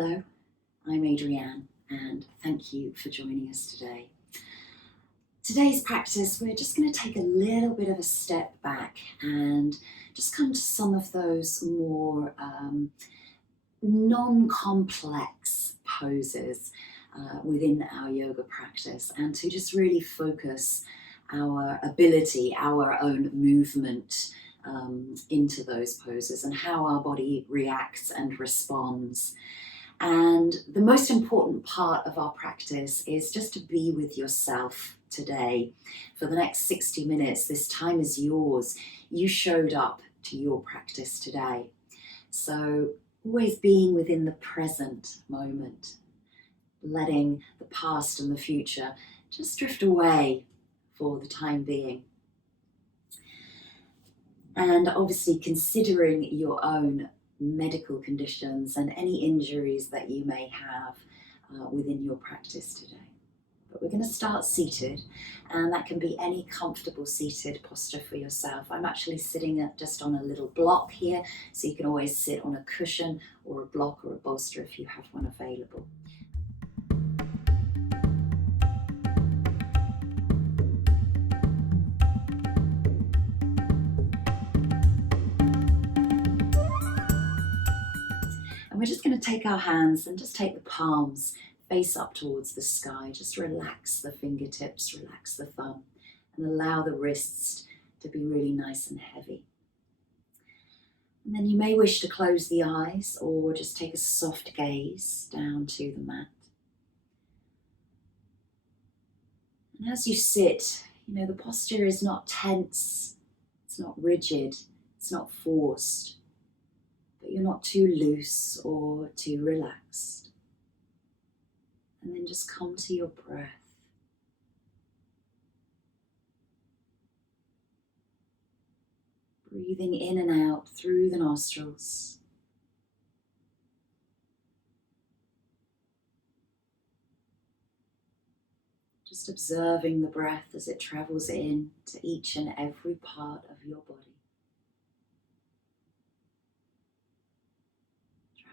Hello, I'm Adrianne and thank you for joining us today. Today's practice, we're just going to take a little bit of a step back and just come to some of those more non-complex poses within our yoga practice, and to just really focus our ability, our own movement into those poses and how our body reacts and responds. And the most important part of our practice is just to be with yourself today. For the next 60 minutes, this time is yours. You showed up to your practice today. So always being within the present moment, letting the past and the future just drift away for the time being. And obviously considering your own medical conditions and any injuries that you may have within your practice today. But we're going to start seated, and that can be any comfortable seated posture for yourself. I'm actually sitting just on a little block here, so you can always sit on a cushion or a block or a bolster if you have one available. And we're just going to take our hands and just take the palms face up towards the sky. Just relax the fingertips, relax the thumb, and allow the wrists to be really nice and heavy. And then you may wish to close the eyes or just take a soft gaze down to the mat. And as you sit, the posture is not tense, it's not rigid, it's not forced, but you're not too loose or too relaxed. And then just come to your breath. Breathing in and out through the nostrils. Just observing the breath as it travels in to each and every part of your body.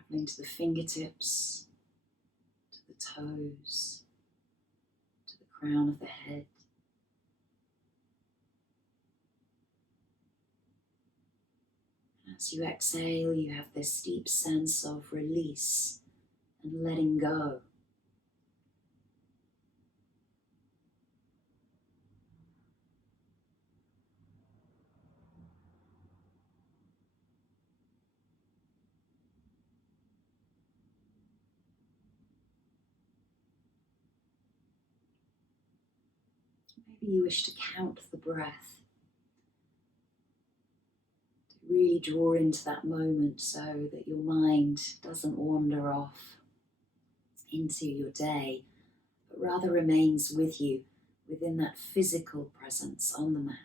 Traveling to the fingertips, to the toes, to the crown of the head. As you exhale, you have this deep sense of release and letting go. Maybe you wish to count the breath, to really draw into that moment so that your mind doesn't wander off into your day, but rather remains with you within that physical presence on the mat.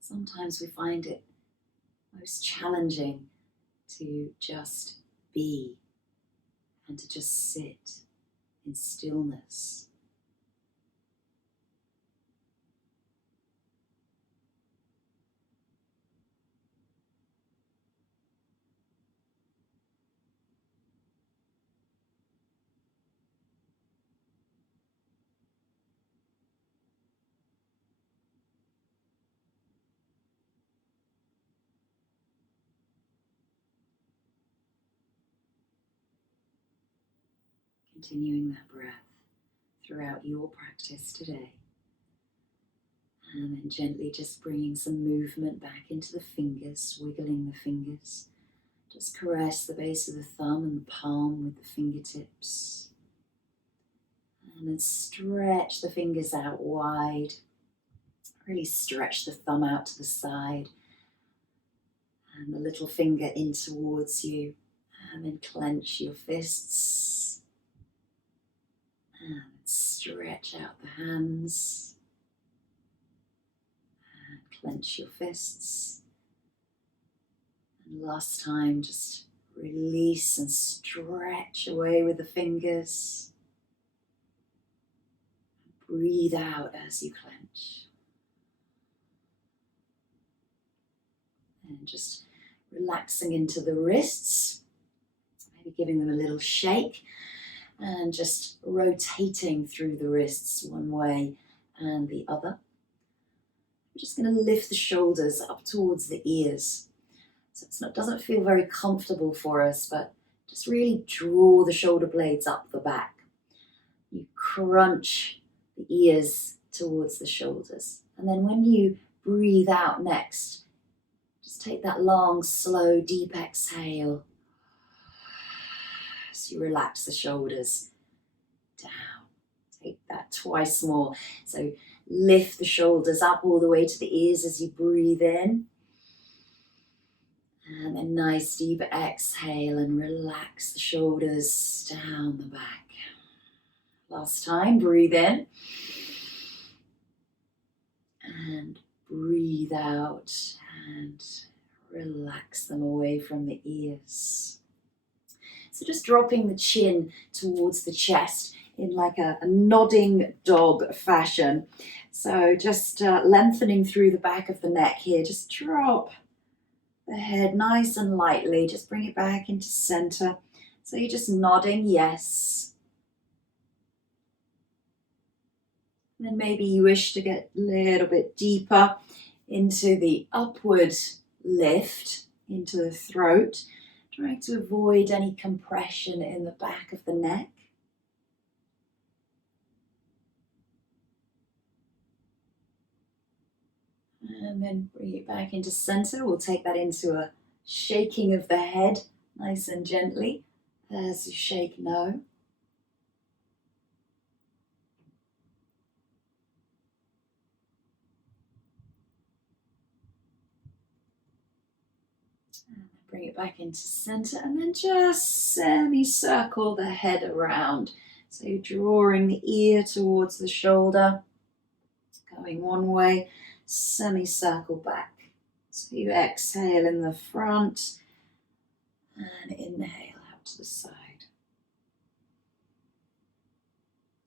Sometimes we find it most challenging to just be and to just sit in stillness. Continuing that breath throughout your practice today. And then gently just bringing some movement back into the fingers, wiggling the fingers. Just caress the base of the thumb and the palm with the fingertips. And then stretch the fingers out wide. Really stretch the thumb out to the side. And the little finger in towards you. And then clench your fists. And stretch out the hands. And clench your fists. And last time, just release and stretch away with the fingers. Breathe out as you clench. And just relaxing into the wrists, maybe giving them a little shake, and just rotating through the wrists one way and the other. We're just going to lift the shoulders up towards the ears. So it doesn't feel very comfortable for us, but just really draw the shoulder blades up the back. You crunch the ears towards the shoulders. And then when you breathe out next, just take that long, slow, deep exhale. So you relax the shoulders down. Take that twice more. So lift the shoulders up all the way to the ears as you breathe in. And then nice deep exhale and relax the shoulders down the back. Last time, breathe in. And breathe out and relax them away from the ears. So just dropping the chin towards the chest in like a nodding dog fashion. So just lengthening through the back of the neck here. Just drop the head nice and lightly. Just bring it back into center. So you're just nodding yes. And then maybe you wish to get a little bit deeper into the upward lift into the throat, trying to avoid any compression in the back of the neck. And then bring it back into center. We'll take that into a shaking of the head, nice and gently, as you shake no. Bring it back into center and then just semicircle the head around. So you're drawing the ear towards the shoulder, going one way, semicircle back. So you exhale in the front and inhale out to the side.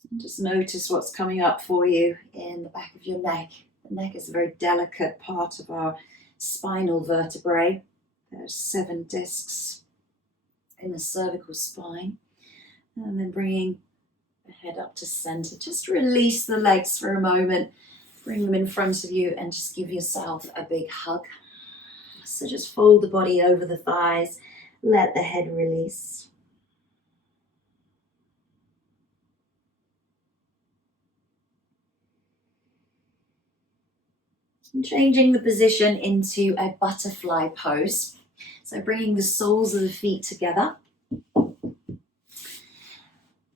And just notice what's coming up for you in the back of your neck. The neck is a very delicate part of our spinal vertebrae. There's 7 discs in the cervical spine. And then bringing the head up to center. Just release the legs for a moment. Bring them in front of you and just give yourself a big hug. So just fold the body over the thighs. Let the head release. And changing the position into a butterfly pose. So bringing the soles of the feet together.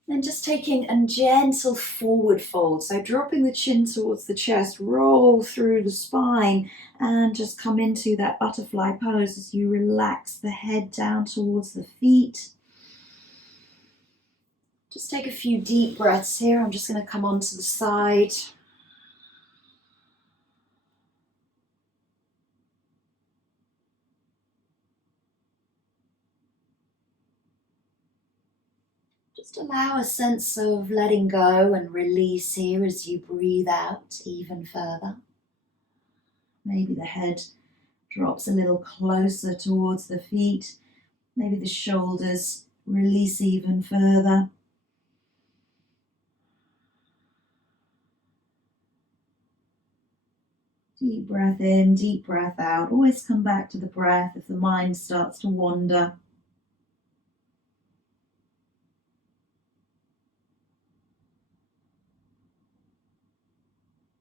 Then just taking a gentle forward fold. So dropping the chin towards the chest, roll through the spine and just come into that butterfly pose as you relax the head down towards the feet. Just take a few deep breaths here. I'm just going to come onto the side. Just allow a sense of letting go and release here as you breathe out even further. Maybe the head drops a little closer towards the feet. Maybe the shoulders release even further. Deep breath in, deep breath out. Always come back to the breath if the mind starts to wander.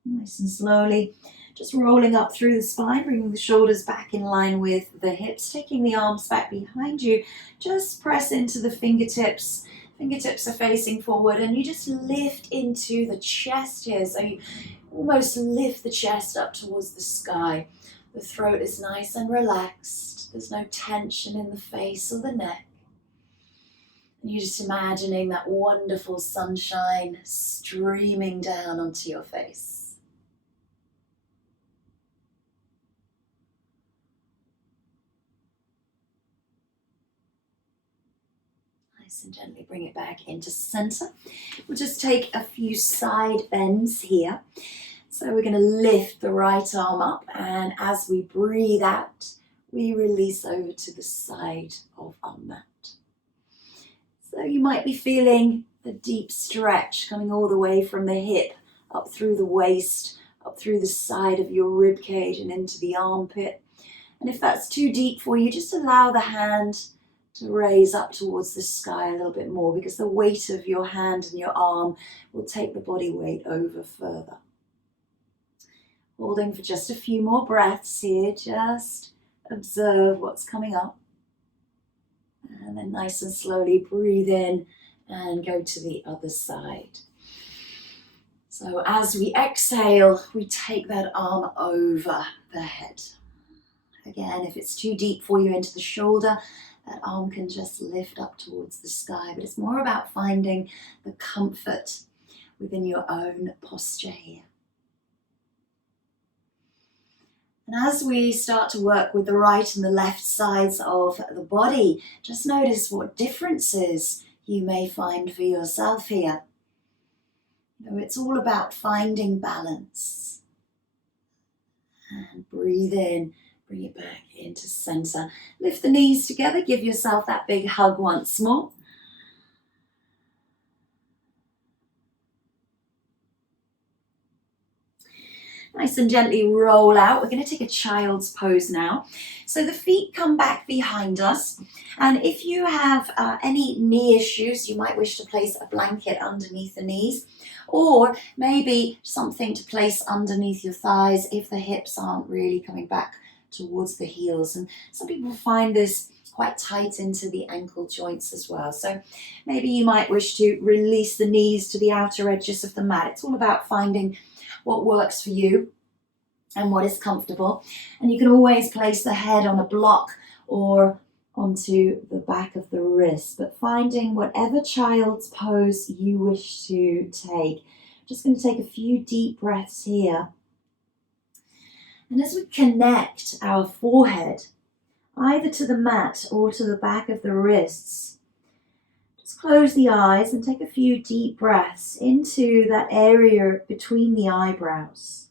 Nice and slowly, just rolling up through the spine, bringing the shoulders back in line with the hips, taking the arms back behind you. Just press into the fingertips. Fingertips are facing forward and you just lift into the chest here. So you almost lift the chest up towards the sky. The throat is nice and relaxed. There's no tension in the face or the neck. And you're just imagining that wonderful sunshine streaming down onto your face. Nice and gently bring it back into center. We'll just take a few side bends here. So we're going to lift the right arm up, and as we breathe out, we release over to the side of our mat. So you might be feeling a deep stretch coming all the way from the hip, up through the waist, up through the side of your rib cage and into the armpit. And if that's too deep for you, just allow the hand to raise up towards the sky a little bit more, because the weight of your hand and your arm will take the body weight over further. Holding for just a few more breaths here, just observe what's coming up. And then nice and slowly breathe in and go to the other side. So as we exhale, we take that arm over the head. Again, if it's too deep for you into the shoulder, that arm can just lift up towards the sky, but it's more about finding the comfort within your own posture here. And as we start to work with the right and the left sides of the body, just notice what differences you may find for yourself here. You know, it's all about finding balance. And breathe in. Bring it back into center. Lift the knees together. Give yourself that big hug once more. Nice and gently roll out. We're going to take a child's pose now. So the feet come back behind us. And if you have any knee issues, you might wish to place a blanket underneath the knees, or maybe something to place underneath your thighs if the hips aren't really coming back towards the heels. And some people find this quite tight into the ankle joints as well. So maybe you might wish to release the knees to the outer edges of the mat. It's all about finding what works for you and what is comfortable. And you can always place the head on a block or onto the back of the wrist, but finding whatever child's pose you wish to take. I'm just going to take a few deep breaths here. And as we connect our forehead either to the mat or to the back of the wrists, just close the eyes and take a few deep breaths into that area between the eyebrows.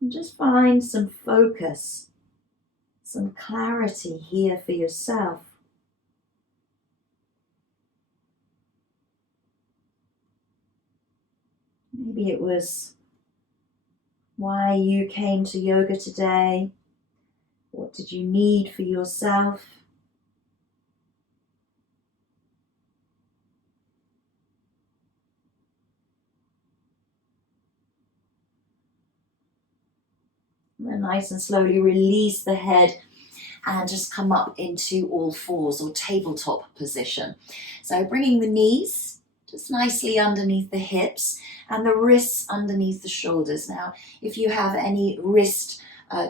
And just find some focus, some clarity here for yourself. Maybe it was why you came to yoga today. What did you need for yourself? And then nice and slowly release the head and just come up into all fours or tabletop position. So bringing the knees just nicely underneath the hips and the wrists underneath the shoulders. Now, if you have any wrist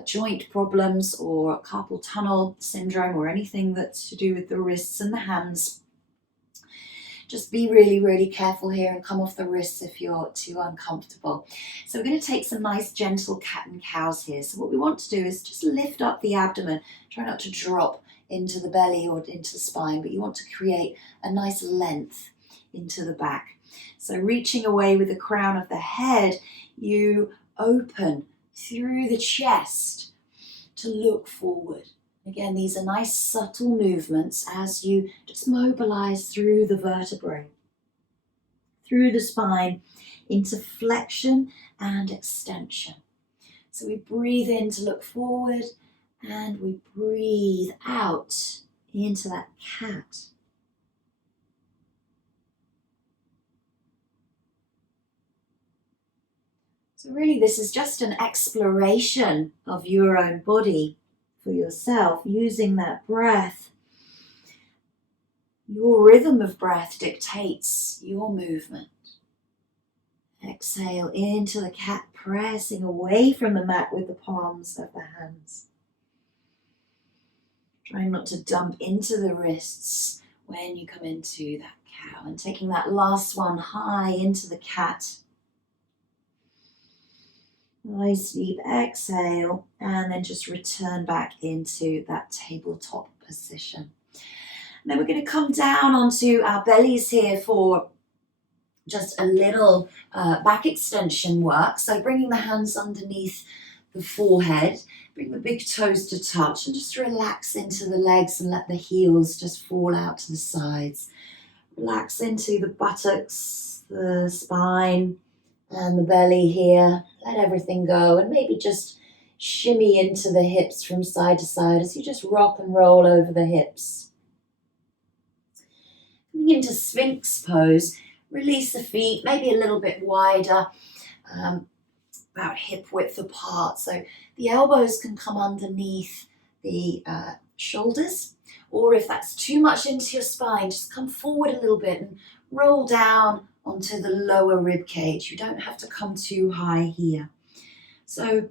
joint problems or carpal tunnel syndrome or anything that's to do with the wrists and the hands, just be really, really careful here and come off the wrists if you're too uncomfortable. So we're going to take some nice gentle cat and cows here. So what we want to do is just lift up the abdomen. Try not to drop into the belly or into the spine, but you want to create a nice length into the back. So reaching away with the crown of the head, you open through the chest to look forward. Again, these are nice subtle movements as you just mobilize through the vertebrae, through the spine, into flexion and extension. So we breathe in to look forward and we breathe out into that cat. So really this is just an exploration of your own body for yourself, using that breath. Your rhythm of breath dictates your movement. Exhale into the cat, pressing away from the mat with the palms of the hands. Trying not to dump into the wrists when you come into that cow, and taking that last one high into the cat. Nice deep exhale, and then just return back into that tabletop position. And then we're going to come down onto our bellies here for just a little back extension work. So bringing the hands underneath the forehead, bring the big toes to touch and just relax into the legs and let the heels just fall out to the sides. Relax into the buttocks, the spine and the belly here. Let everything go and maybe just shimmy into the hips from side to side as you just rock and roll over the hips. Coming into Sphinx pose, release the feet, maybe a little bit wider, about hip width apart. So the elbows can come underneath the shoulders, or if that's too much into your spine, just come forward a little bit and roll down onto the lower rib cage. You don't have to come too high here. So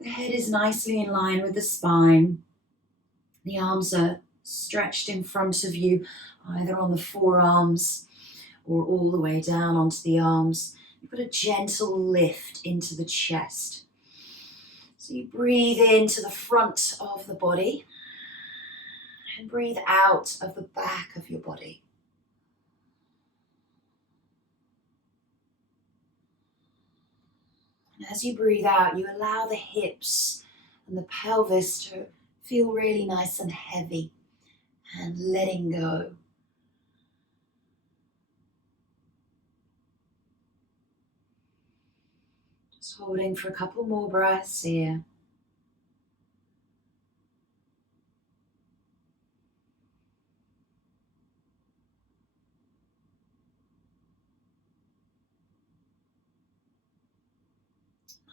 the head is nicely in line with the spine. The arms are stretched in front of you, either on the forearms or all the way down onto the arms. You've got a gentle lift into the chest. So you breathe into the front of the body and breathe out of the back of your body. And as you breathe out, you allow the hips and the pelvis to feel really nice and heavy and letting go. Just holding for a couple more breaths here.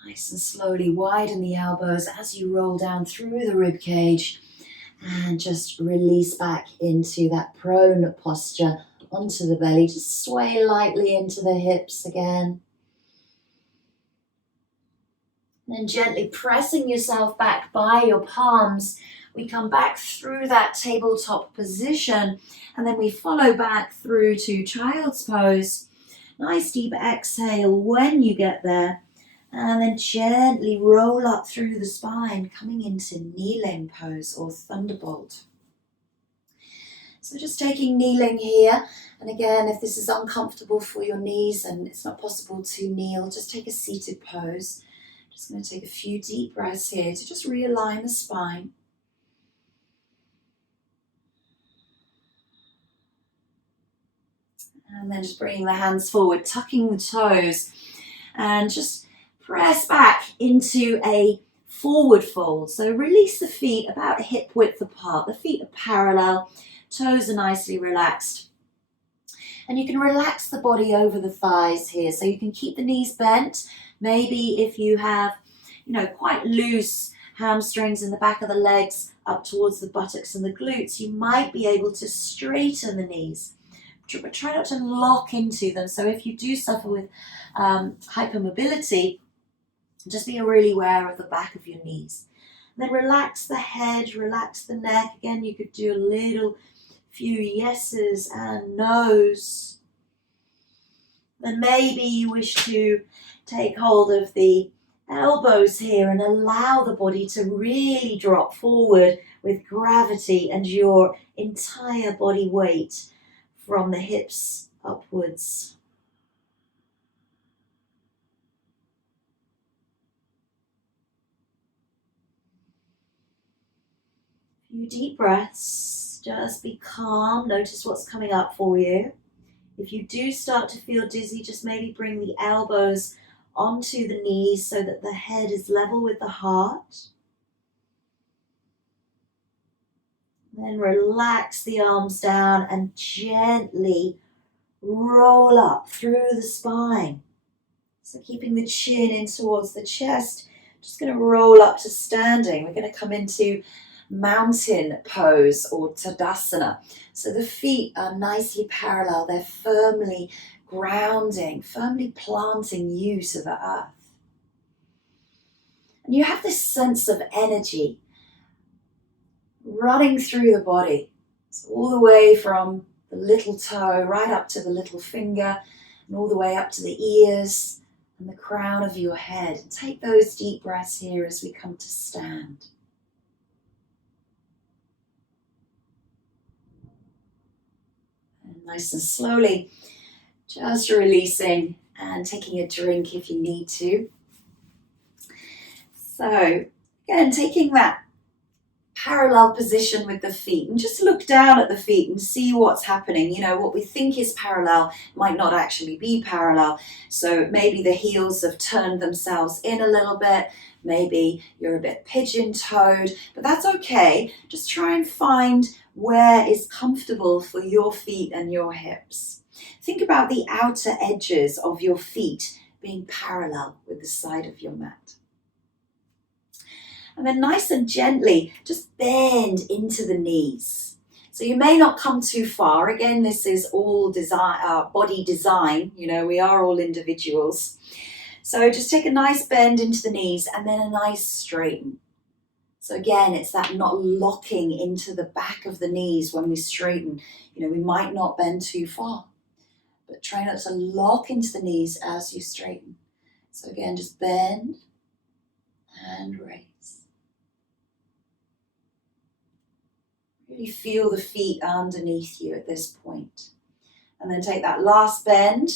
Nice and slowly widen the elbows as you roll down through the rib cage and just release back into that prone posture onto the belly. Just sway lightly into the hips again. And then gently pressing yourself back by your palms, we come back through that tabletop position and then we follow back through to child's pose. Nice deep exhale when you get there. And then gently roll up through the spine, coming into kneeling pose or thunderbolt. So just taking kneeling here. And again, if this is uncomfortable for your knees and it's not possible to kneel, just take a seated pose. Just going to take a few deep breaths here to just realign the spine. And then just bringing the hands forward, tucking the toes and just press back into a forward fold. So release the feet about hip width apart. The feet are parallel, toes are nicely relaxed. And you can relax the body over the thighs here. So you can keep the knees bent. Maybe if you have, quite loose hamstrings in the back of the legs up towards the buttocks and the glutes, you might be able to straighten the knees. But try not to lock into them. So if you do suffer with hypermobility, just be really aware of the back of your knees. And then relax the head, relax the neck. Again, you could do a little few yeses and nos. Then maybe you wish to take hold of the elbows here and allow the body to really drop forward with gravity and your entire body weight from the hips upwards. Few deep breaths, just be calm, notice what's coming up for you. If you do start to feel dizzy, just maybe bring the elbows onto the knees so that the head is level with the heart. Then relax the arms down and gently roll up through the spine. So keeping the chin in towards the chest, just going to roll up to standing. We're going to come into mountain pose or Tadasana. So the feet are nicely parallel. They're firmly grounding, firmly planting you to the earth. And you have this sense of energy running through the body. So all the way from the little toe right up to the little finger and all the way up to the ears and the crown of your head. Take those deep breaths here as we come to stand. And nice and slowly, Just releasing and taking a drink if you need to. So again, taking that parallel position with the feet and just look down at the feet and see what's happening. You know, what we think is parallel might not actually be parallel. So maybe the heels have turned themselves in a little bit. Maybe you're a bit pigeon-toed, but that's okay. Just try and find where is comfortable for your feet and your hips. Think about the outer edges of your feet being parallel with the side of your mat. And then nice and gently, just bend into the knees. So you may not come too far. Again, this is all body design. You know, we are all individuals. So just take a nice bend into the knees and then a nice straighten. So again, it's that not locking into the back of the knees when we straighten. You know, we might not bend too far, but try not to lock into the knees as you straighten. So again, just bend and raise. Really feel the feet underneath you at this point. And then take that last bend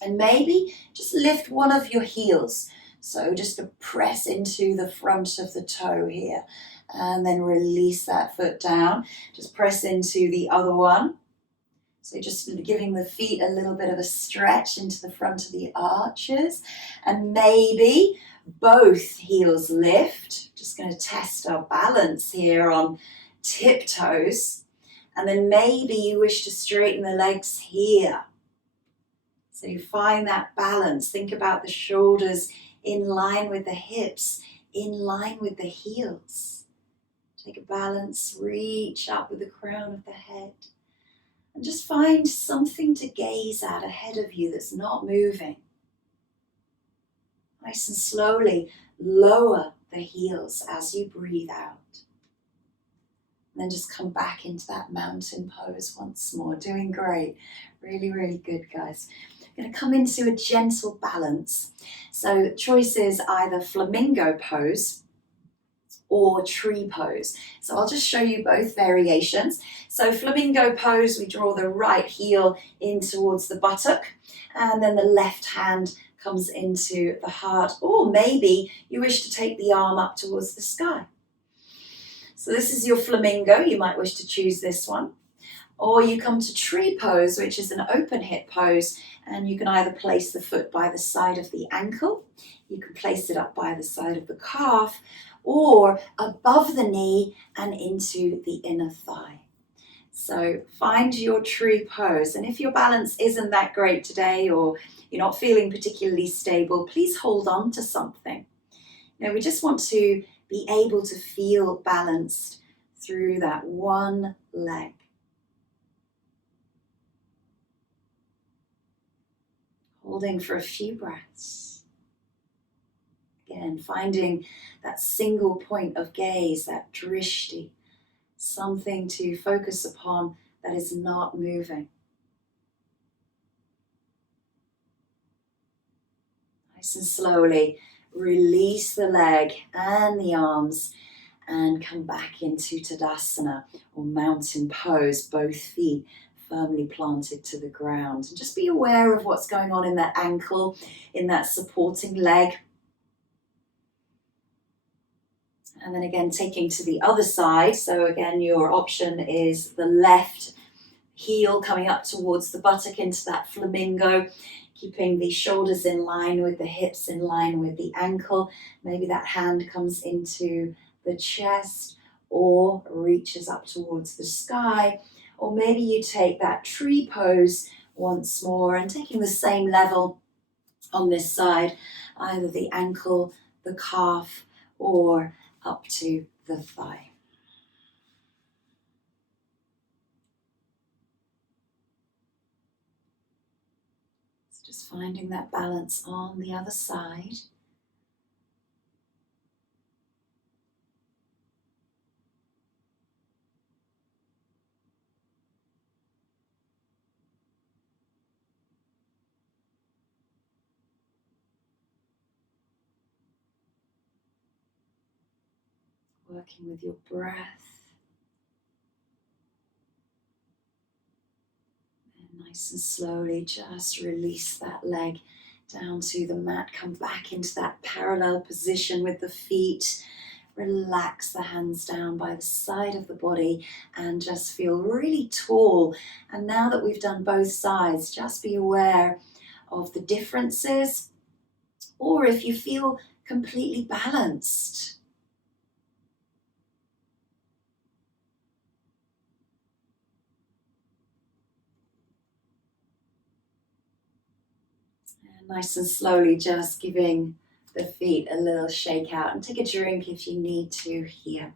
and maybe just lift one of your heels. So just to press into the front of the toe here and then release that foot down. Just press into the other one. So just giving the feet a little bit of a stretch into the front of the arches, and maybe both heels lift. Just going to test our balance here on tiptoes, and then maybe you wish to straighten the legs here. So you find that balance. Think about the shoulders in line with the hips, in line with the heels. Take a balance, reach up with the crown of the head. And just find something to gaze at ahead of you that's not moving. Nice and slowly lower the heels as you breathe out. And then just come back into that mountain pose once more. Doing great. Really, really good, guys. I'm going to come into a gentle balance. So choice is either flamingo pose or tree pose. So I'll just show you both variations. So flamingo pose, we draw the right heel in towards the buttock, and then the left hand comes into the heart, or maybe you wish to take the arm up towards the sky. So this is your flamingo. You might wish to choose this one. Or you come to tree pose, which is an open hip pose, and you can either place the foot by the side of the ankle, you can place it up by the side of the calf, or above the knee and into the inner thigh. So find your tree pose. And if your balance isn't that great today, or you're not feeling particularly stable, please hold on to something. You know, we just want to be able to feel balanced through that one leg. Holding for a few breaths. Again, finding that single point of gaze, that drishti, something to focus upon that is not moving. Nice and slowly release the leg and the arms and come back into Tadasana or mountain pose, both feet firmly planted to the ground. And just be aware of what's going on in that ankle, in that supporting leg. And then again, taking to the other side. So again, your option is the left heel coming up towards the buttock into that flamingo, keeping the shoulders in line with the hips, in line with the ankle. Maybe that hand comes into the chest or reaches up towards the sky. Or maybe you take that tree pose once more and taking the same level on this side, either the ankle, the calf, or up to the thigh. So just finding that balance on the other side. Working with your breath. And Nice and slowly, just release that leg down to the mat. Come back into that parallel position with the feet. Relax the hands down by the side of the body and just feel really tall. And now that we've done both sides, just be aware of the differences, or if you feel completely balanced. And nice and slowly, just giving the feet a little shake out, and take a drink if you need to here.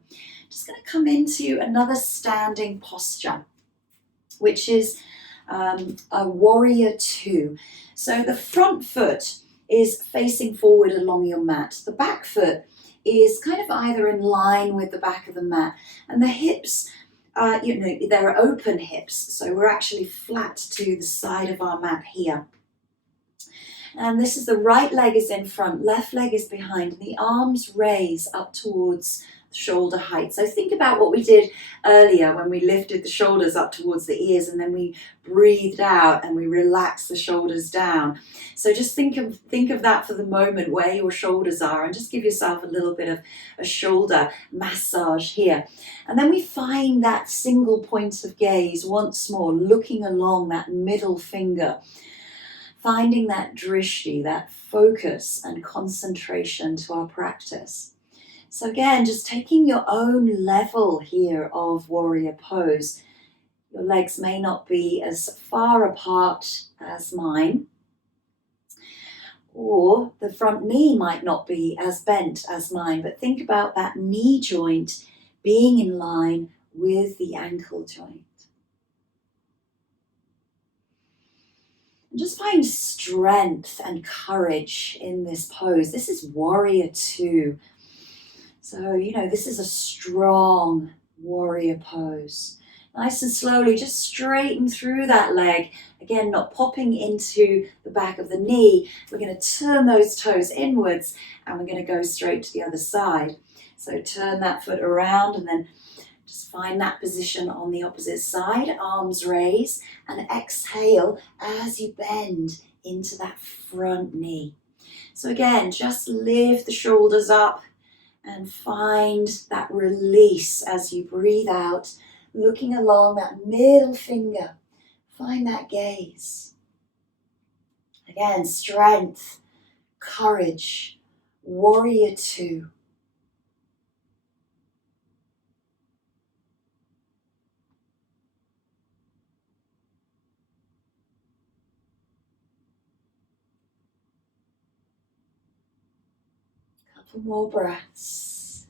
Just going to come into another standing posture, which is a warrior two. So the front foot is facing forward along your mat. The back foot is kind of either in line with the back of the mat, and the hips, they're open hips, so we're actually flat to the side of our mat here. And this is the right leg is in front, left leg is behind, and the arms raise up towards shoulder height. So think about what we did earlier when we lifted the shoulders up towards the ears, and then we breathed out and we relaxed the shoulders down. So just think of that for the moment, where your shoulders are, and just give yourself a little bit of a shoulder massage here. And then we find that single point of gaze once more, looking along that middle finger, finding that drishti, that focus and concentration to our practice. So again, just taking your own level here of warrior pose. Your legs may not be as far apart as mine, or the front knee might not be as bent as mine, but think about that knee joint being in line with the ankle joint. And just find strength and courage in this pose. This is warrior two. So, this is a strong warrior pose. Nice and slowly, just straighten through that leg. Again, not popping into the back of the knee. We're going to turn those toes inwards, and we're going to go straight to the other side. So turn that foot around, and then just find that position on the opposite side. Arms raise, and exhale as you bend into that front knee. So again, just lift the shoulders up and find that release as you breathe out, looking along that middle finger. Find that gaze. Again, strength, courage, warrior two. Couple more breaths.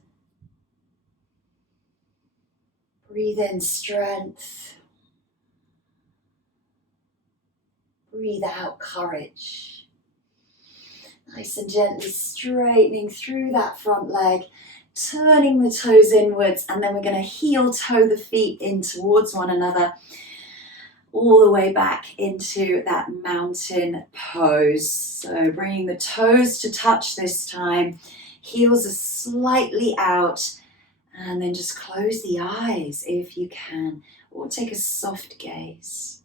Breathe in strength. Breathe out courage. Nice and gently straightening through that front leg, turning the toes inwards, and then we're going to heel toe the feet in towards one another, all the way back into that mountain pose. So bringing the toes to touch this time, heels are slightly out, and then just close the eyes if you can, or take a soft gaze.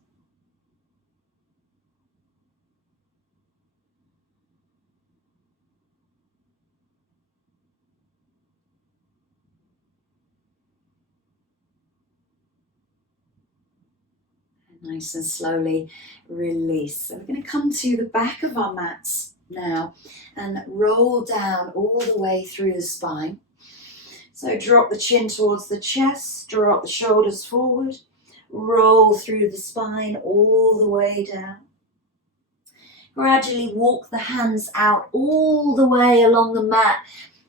Nice and slowly release. So we're going to come to the back of our mats now and roll down all the way through the spine. So drop the chin towards the chest, drop the shoulders forward, roll through the spine all the way down. Gradually walk the hands out all the way along the mat,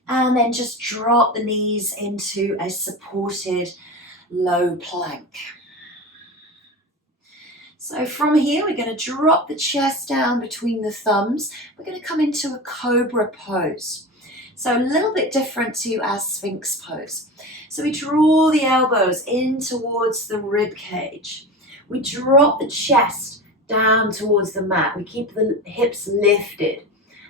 and then just drop the knees into a supported low plank. So from here, we're going to drop the chest down between the thumbs. We're going to come into a cobra pose. So a little bit different to our Sphinx pose. So we draw the elbows in towards the rib cage. We drop the chest down towards the mat. We keep the hips lifted.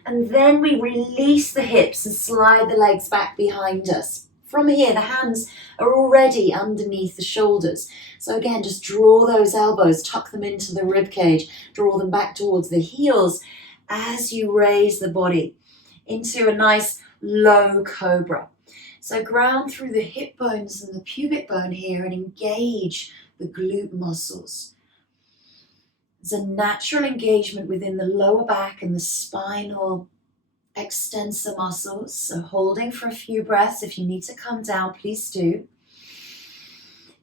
And then we release the hips and slide the legs back behind us. From here, the hands are already underneath the shoulders. So again, just draw those elbows, tuck them into the rib cage, draw them back towards the heels as you raise the body into a nice low cobra. So ground through the hip bones and the pubic bone here and engage the glute muscles. There's a natural engagement within the lower back and the spinal extensor muscles. So holding for a few breaths. If you need to come down, please do.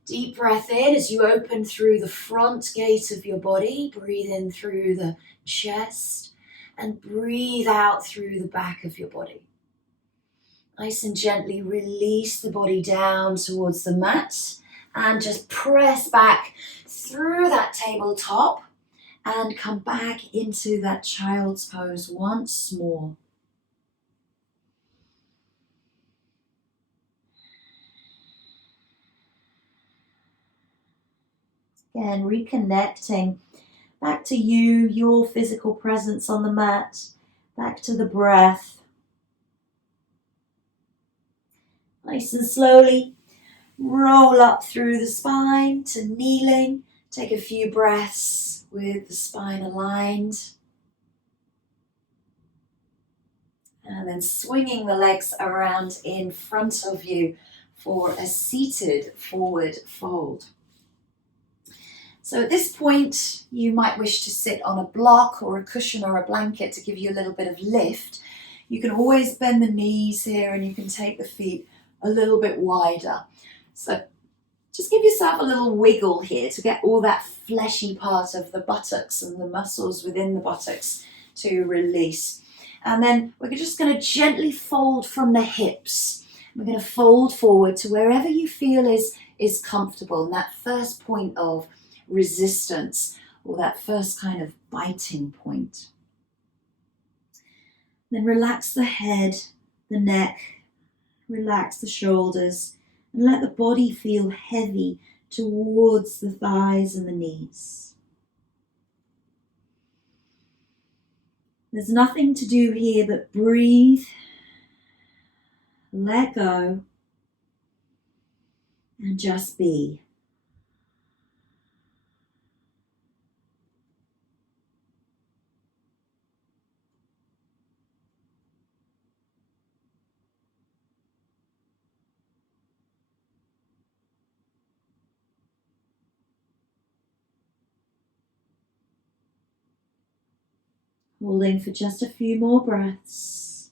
Deep breath in as you open through the front gate of your body. Breathe in through the chest and breathe out through the back of your body. Nice and gently release the body down towards the mat and just press back through that tabletop and come back into that child's pose once more. Again, reconnecting back to you, your physical presence on the mat, back to the breath. Nice and slowly roll up through the spine to kneeling. Take a few breaths with the spine aligned. And then swinging the legs around in front of you for a seated forward fold. So at this point, you might wish to sit on a block or a cushion or a blanket to give you a little bit of lift. You can always bend the knees here and you can take the feet a little bit wider. So just give yourself a little wiggle here to get all that fleshy part of the buttocks and the muscles within the buttocks to release. And then we're just going to gently fold from the hips. We're going to fold forward to wherever you feel is comfortable, and that first point of resistance or that first kind of biting point. Then relax the head, the neck, relax the shoulders, and let the body feel heavy towards the thighs and the knees. There's nothing to do here but breathe, let go, and just be. Holding for just a few more breaths.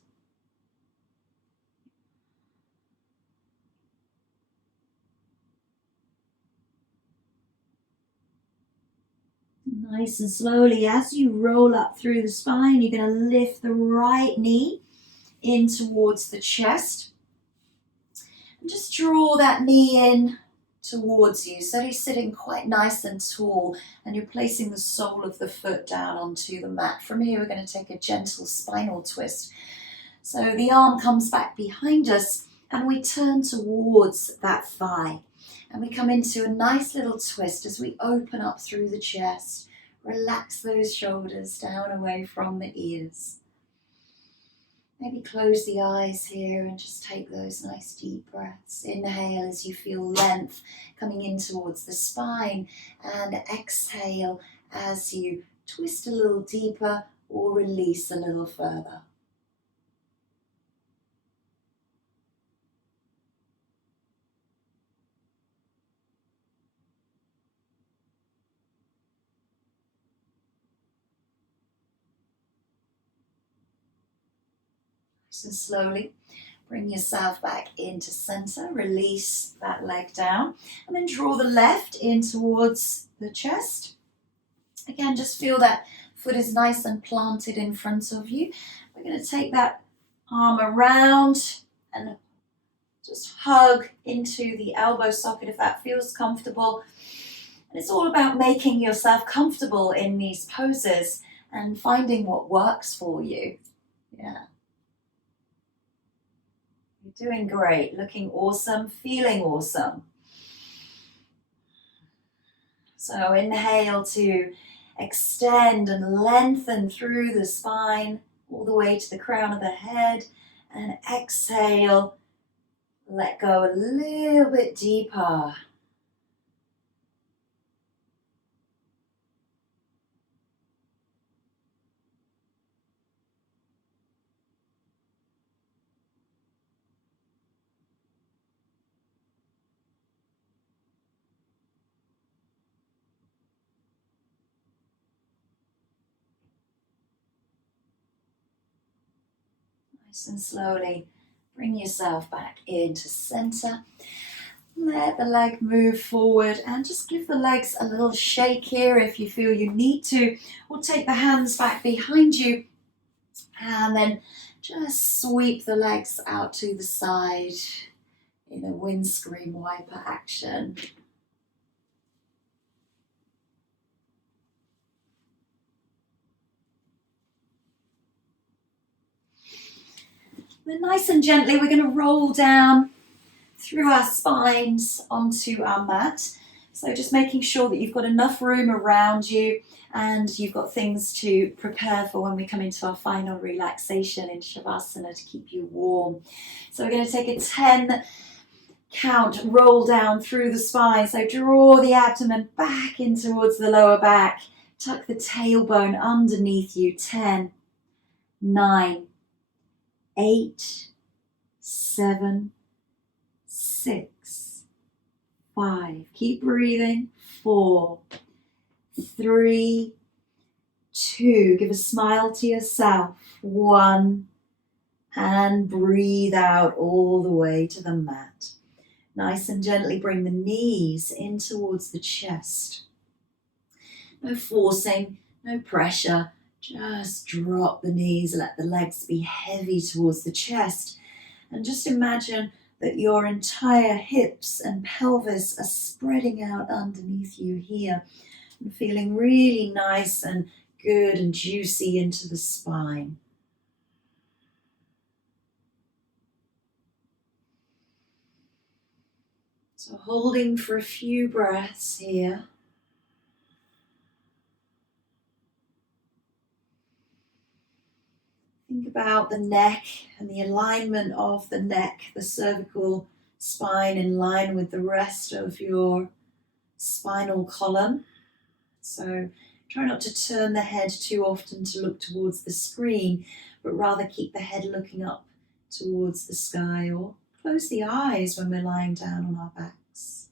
Nice and slowly, as you roll up through the spine, you're going to lift the right knee in towards the chest. And just draw that knee in towards you, so you're sitting quite nice and tall, and you're placing the sole of the foot down onto the mat. From here, we're going to take a gentle spinal twist. So the arm comes back behind us, and we turn towards that thigh. And we come into a nice little twist as we open up through the chest. Relax those shoulders down away from the ears. Maybe close the eyes here and just take those nice deep breaths. Inhale as you feel length coming in towards the spine, and exhale as you twist a little deeper or release a little further. So slowly bring yourself back into center, release that leg down, and then draw the left in towards the chest. Again, just feel that foot is nice and planted in front of you. We're going to take that arm around and just hug into the elbow socket if that feels comfortable. And it's all about making yourself comfortable in these poses and finding what works for you. Yeah. You're doing great, looking awesome, feeling awesome. So inhale to extend and lengthen through the spine all the way to the crown of the head, and exhale Let go a little bit deeper. Nice and slowly bring yourself back into center. Let the leg move forward and just give the legs a little shake here if you feel you need to, or take the hands back behind you and then just sweep the legs out to the side in a windscreen wiper action. Then nice and gently we're going to roll down through our spines onto our mat. So just making sure that you've got enough room around you and you've got things to prepare for when we come into our final relaxation in Shavasana to keep you warm. So we're going to take a 10 count roll down through the spine. So draw the abdomen back in towards the lower back. Tuck the tailbone underneath you. 10, 9, 8, 7, 6, 5. Keep breathing. 4, 3, 2. Give a smile to yourself. 1. And breathe out all the way to the mat. Nice and gently bring the knees in towards the chest. No forcing, no pressure. Just drop the knees, let the legs be heavy towards the chest. And just imagine that your entire hips and pelvis are spreading out underneath you here and feeling really nice and good and juicy into the spine. So holding for a few breaths here. Think about the neck and the alignment of the neck, the cervical spine in line with the rest of your spinal column. So try not to turn the head too often to look towards the screen, but rather keep the head looking up towards the sky, or close the eyes when we're lying down on our backs.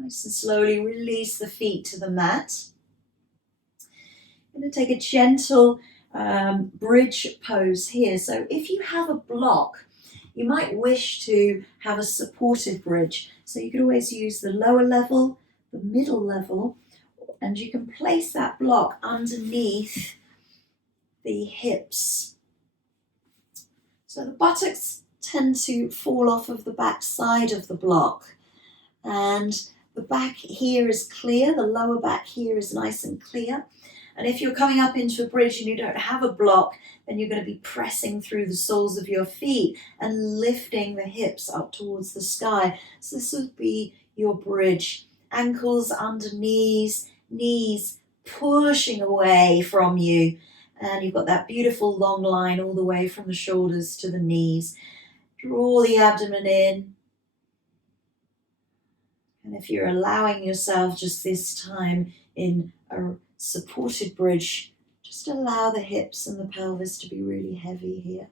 Nice and slowly release the feet to the mat. I'm going to take a gentle bridge pose here. So if you have a block, you might wish to have a supported bridge. So you could always use the lower level, the middle level, and you can place that block underneath the hips. So the buttocks tend to fall off of the back side of the block, and the back here is clear, the lower back here is nice and clear. And if you're coming up into a bridge and you don't have a block, then you're going to be pressing through the soles of your feet and lifting the hips up towards the sky. So this would be your bridge. Ankles under knees, knees pushing away from you. And you've got that beautiful long line all the way from the shoulders to the knees. Draw the abdomen in. And if you're allowing yourself just this time in a supported bridge, just allow the hips and the pelvis to be really heavy here.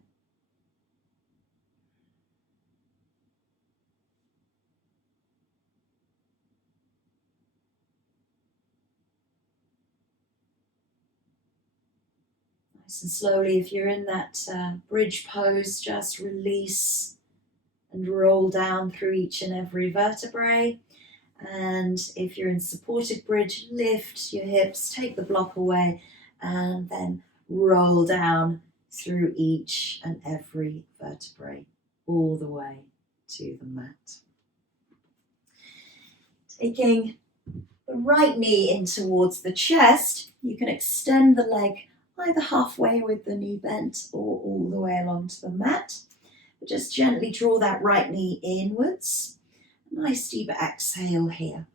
Nice and slowly, if you're in that bridge pose, just release and roll down through each and every vertebrae. And if you're in supported bridge, lift your hips, take the block away, and then roll down through each and every vertebrae all the way to the mat. Taking the right knee in towards the chest, you can extend the leg either halfway with the knee bent or all the way along to the mat. But just gently draw that right knee inwards. Nice deep exhale here.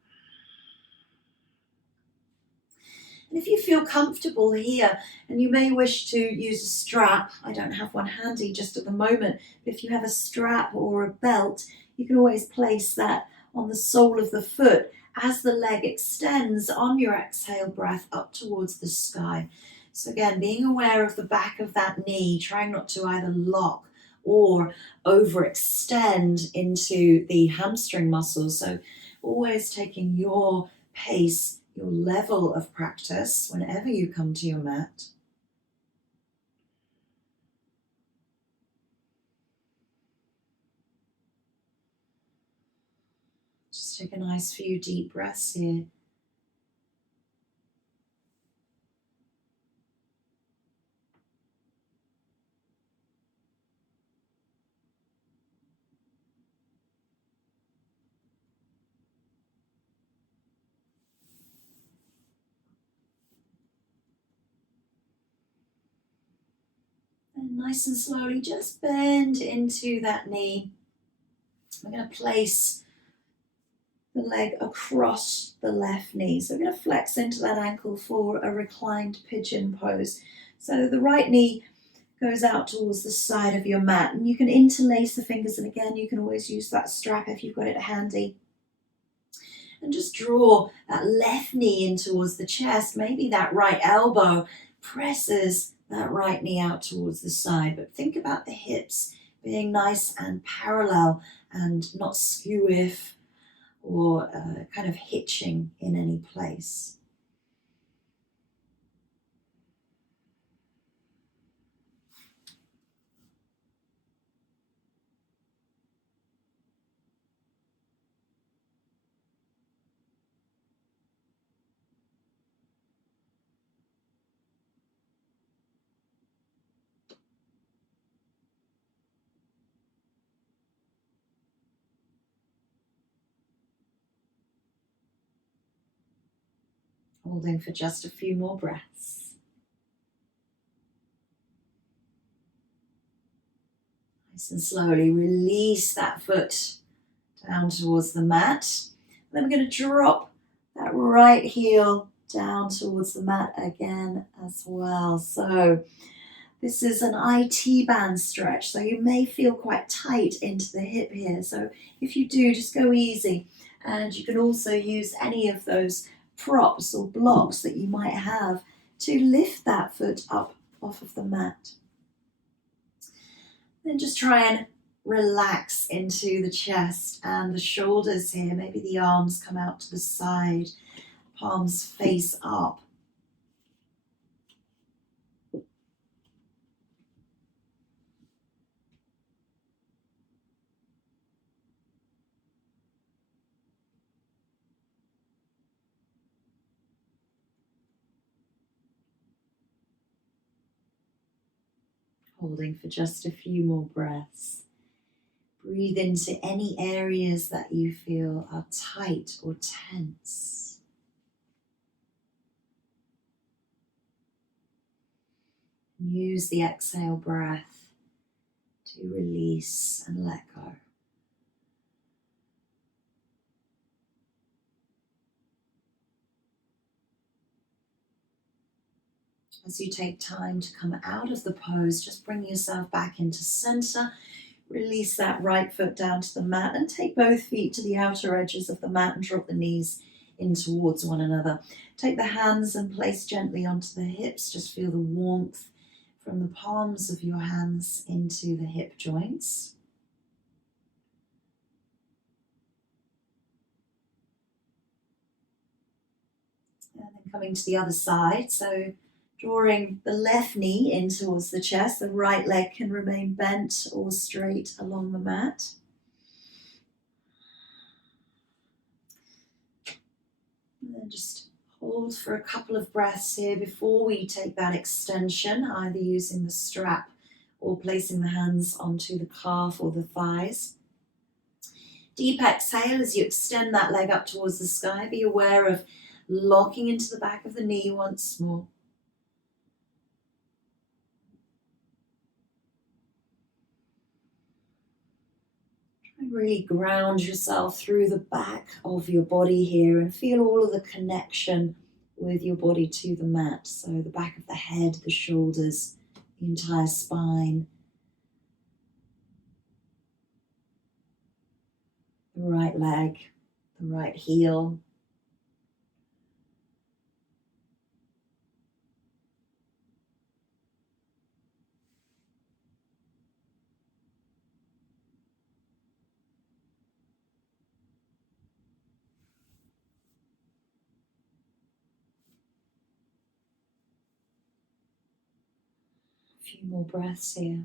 And if you feel comfortable here, and you may wish to use a strap, I don't have one handy just at the moment, but if you have a strap or a belt, you can always place that on the sole of the foot as the leg extends on your exhale breath up towards the sky. So again, being aware of the back of that knee, trying not to either lock or overextend into the hamstring muscles. So always taking your pace, your level of practice whenever you come to your mat. Just take a nice few deep breaths here. And nice and slowly just bend into that knee. We're going to place the leg across the left knee. So we're going to flex into that ankle for a reclined pigeon pose. So the right knee goes out towards the side of your mat, and you can interlace the fingers, and again you can always use that strap if you've got it handy. And just draw that left knee in towards the chest. Maybe that right elbow presses that right knee out towards the side, but think about the hips being nice and parallel and not skew-if or kind of hitching in any place. Holding for just a few more breaths. Nice and slowly release that foot down towards the mat. Then we're going to drop that right heel down towards the mat again as well. So this is an IT band stretch, so you may feel quite tight into the hip here. So if you do, just go easy. And you can also use any of those props or blocks that you might have to lift that foot up off of the mat. Then just try and relax into the chest and the shoulders here. Maybe the arms come out to the side, palms face up. Holding for just a few more breaths. Breathe into any areas that you feel are tight or tense. Use the exhale breath to release and let go. As you take time to come out of the pose, just bring yourself back into center. Release that right foot down to the mat and take both feet to the outer edges of the mat and drop the knees in towards one another. Take the hands and place gently onto the hips. Just feel the warmth from the palms of your hands into the hip joints. And then coming to the other side. So drawing the left knee in towards the chest, the right leg can remain bent or straight along the mat. And then just hold for a couple of breaths here before we take that extension, either using the strap or placing the hands onto the calf or the thighs. Deep exhale as you extend that leg up towards the sky. Be aware of locking into the back of the knee once more. Really ground yourself through the back of your body here and feel all of the connection with your body to the mat. So the back of the head, the shoulders, the entire spine, the right leg, the right heel. A few more breaths here.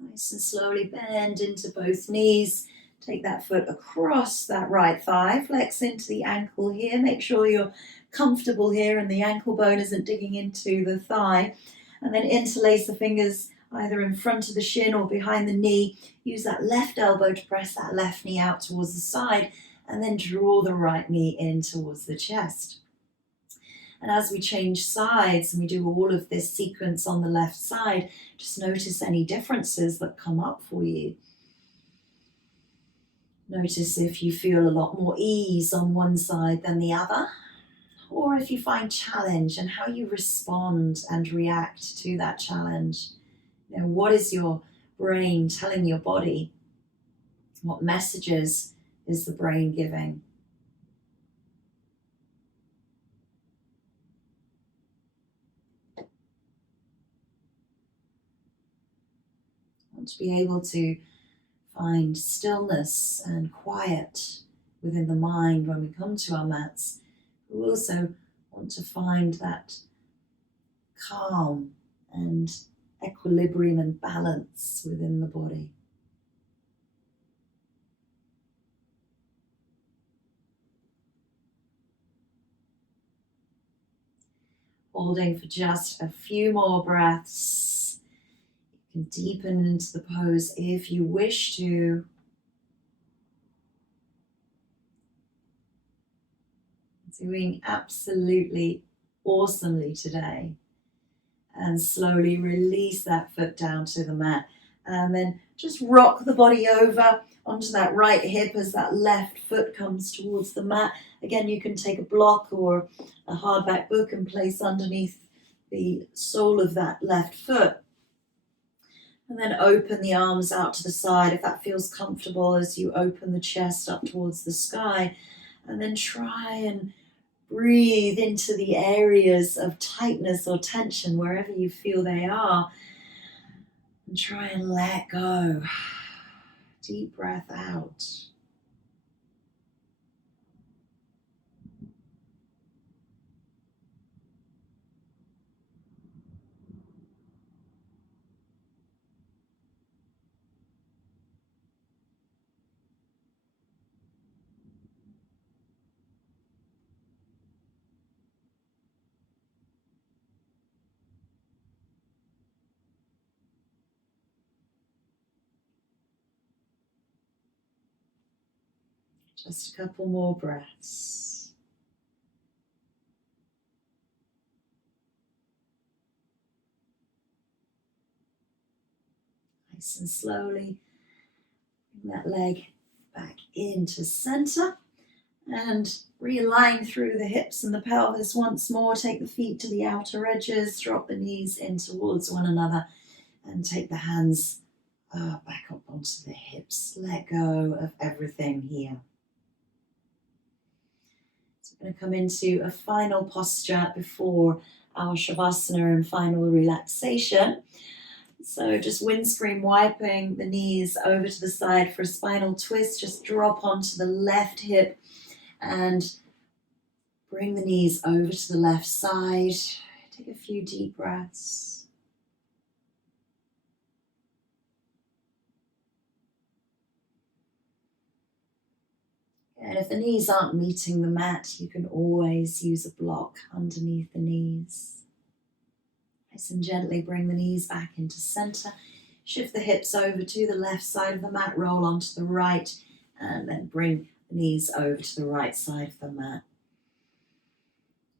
Nice and slowly bend into both knees. Take that foot across that right thigh. Flex into the ankle here. Make sure you're comfortable here and the ankle bone isn't digging into the thigh. And then interlace the fingers either in front of the shin or behind the knee. Use that left elbow to press that left knee out towards the side, and then draw the right knee in towards the chest. And as we change sides and we do all of this sequence on the left side, just notice any differences that come up for you. Notice if you feel a lot more ease on one side than the other, or if you find challenge and how you respond and react to that challenge. You know, what is your brain telling your body? What messages is the brain giving? I want to be able to find stillness and quiet within the mind when we come to our mats. We also want to find that calm and equilibrium and balance within the body. Holding for just a few more breaths. You can deepen into the pose if you wish to. Doing absolutely awesomely today. And slowly release that foot down to the mat. And then just rock the body over onto that right hip as that left foot comes towards the mat. Again, you can take a block or a hardback book and place underneath the sole of that left foot. And then open the arms out to the side if that feels comfortable as you open the chest up towards the sky. And then try and breathe into the areas of tightness or tension wherever you feel they are. And try and let go. Deep breath out. Just a couple more breaths. Nice and slowly bring that leg back into center and realign through the hips and the pelvis once more. Take the feet to the outer edges, drop the knees in towards one another, and take the hands back up onto the hips. Let go of everything here. So we're going to come into a final posture before our Shavasana and final relaxation. So just windscreen wiping the knees over to the side for a spinal twist. Just drop onto the left hip and bring the knees over to the left side. Take a few deep breaths. And if the knees aren't meeting the mat, you can always use a block underneath the knees. Nice and gently bring the knees back into center. Shift the hips over to the left side of the mat, roll onto the right, and then bring the knees over to the right side of the mat.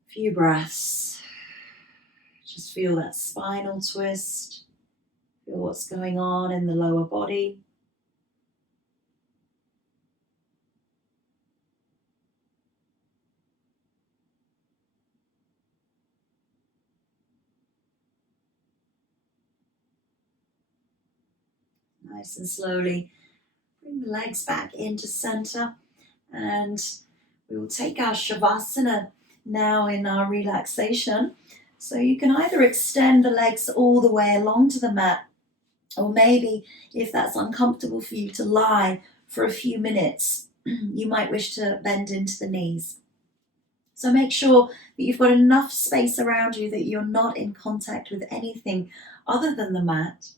A few breaths. Just feel that spinal twist. Feel what's going on in the lower body. Nice and slowly bring the legs back into center, and we will take our Shavasana now in our relaxation. So you can either extend the legs all the way along to the mat, or maybe if that's uncomfortable for you to lie for a few minutes, you might wish to bend into the knees. So make sure that you've got enough space around you that you're not in contact with anything other than the mat.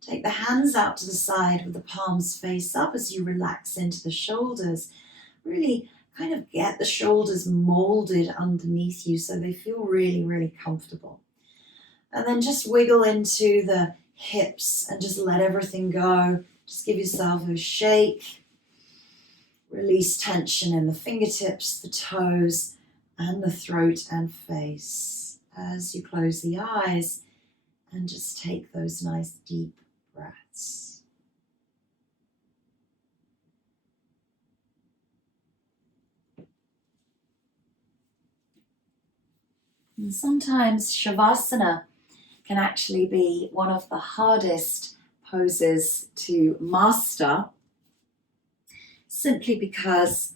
Take the hands out to the side with the palms face up as you relax into the shoulders. Really kind of get the shoulders molded underneath you so they feel really, really comfortable. And then just wiggle into the hips and just let everything go. Just give yourself a shake. Release tension in the fingertips, the toes, and the throat and face as you close the eyes and just take those nice deep breaths. And sometimes Shavasana can actually be one of the hardest poses to master, simply because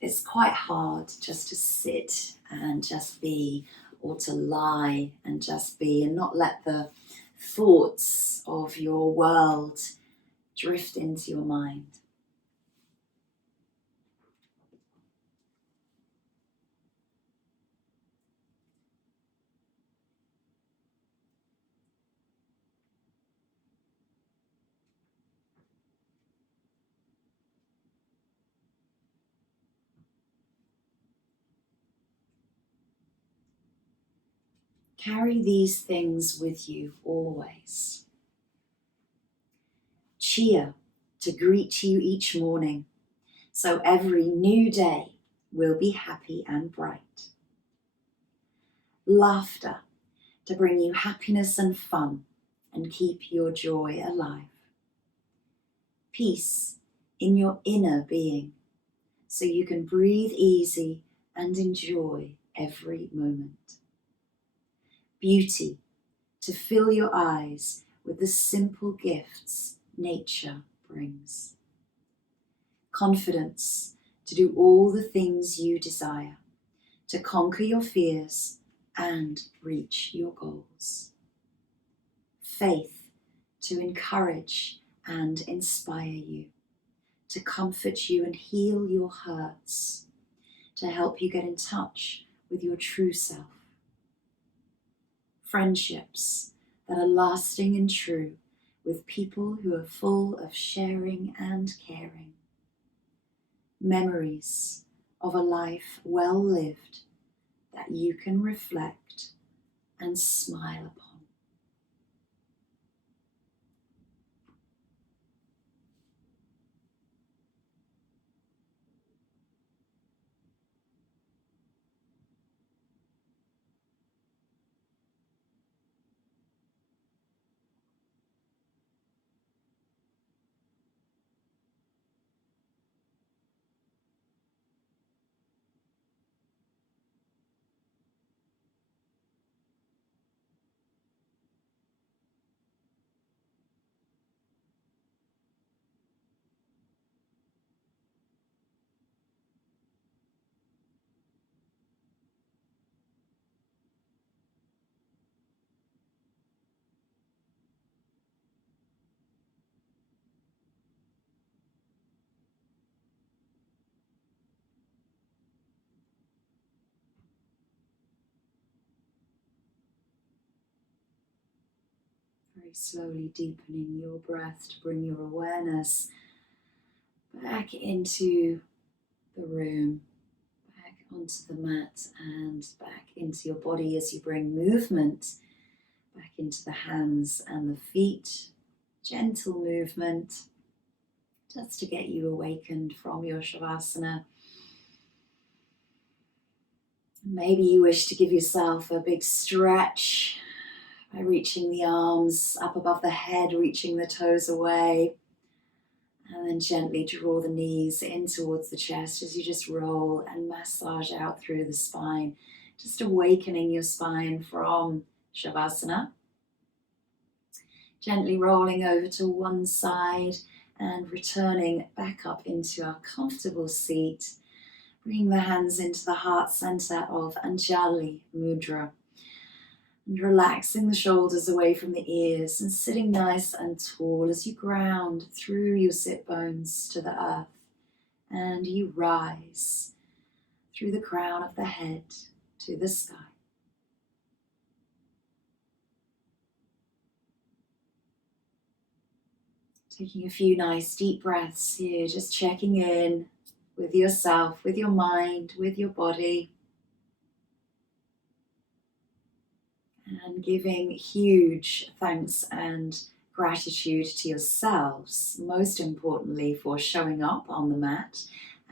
it's quite hard just to sit and just be, or to lie and just be, and not let the thoughts of your world drift into your mind. Carry these things with you always. Cheer to greet you each morning, so every new day will be happy and bright. Laughter to bring you happiness and fun and keep your joy alive. Peace in your inner being, so you can breathe easy and enjoy every moment. Beauty to fill your eyes with the simple gifts nature brings. Confidence to do all the things you desire, to conquer your fears and reach your goals. Faith to encourage and inspire you, to comfort you and heal your hurts, to help you get in touch with your true self. Friendships that are lasting and true with people who are full of sharing and caring. Memories of a life well lived that you can reflect and smile upon. Very slowly deepening your breath to bring your awareness back into the room, back onto the mat and back into your body as you bring movement back into the hands and the feet. Gentle movement just to get you awakened from your Shavasana. Maybe you wish to give yourself a big stretch by reaching the arms up above the head, reaching the toes away, and then gently draw the knees in towards the chest as you just roll and massage out through the spine, just awakening your spine from Shavasana. Gently rolling over to one side and returning back up into our comfortable seat. Bring the hands into the heart center of Anjali Mudra. And relaxing the shoulders away from the ears and sitting nice and tall as you ground through your sit bones to the earth. And you rise through the crown of the head to the sky. Taking a few nice deep breaths here, just checking in with yourself, with your mind, with your body. And giving huge thanks and gratitude to yourselves, most importantly for showing up on the mat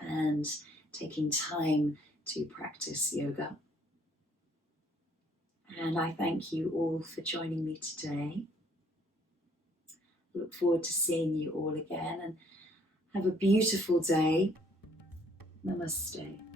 and taking time to practice yoga. And I thank you all for joining me today. Look forward to seeing you all again and have a beautiful day. Namaste.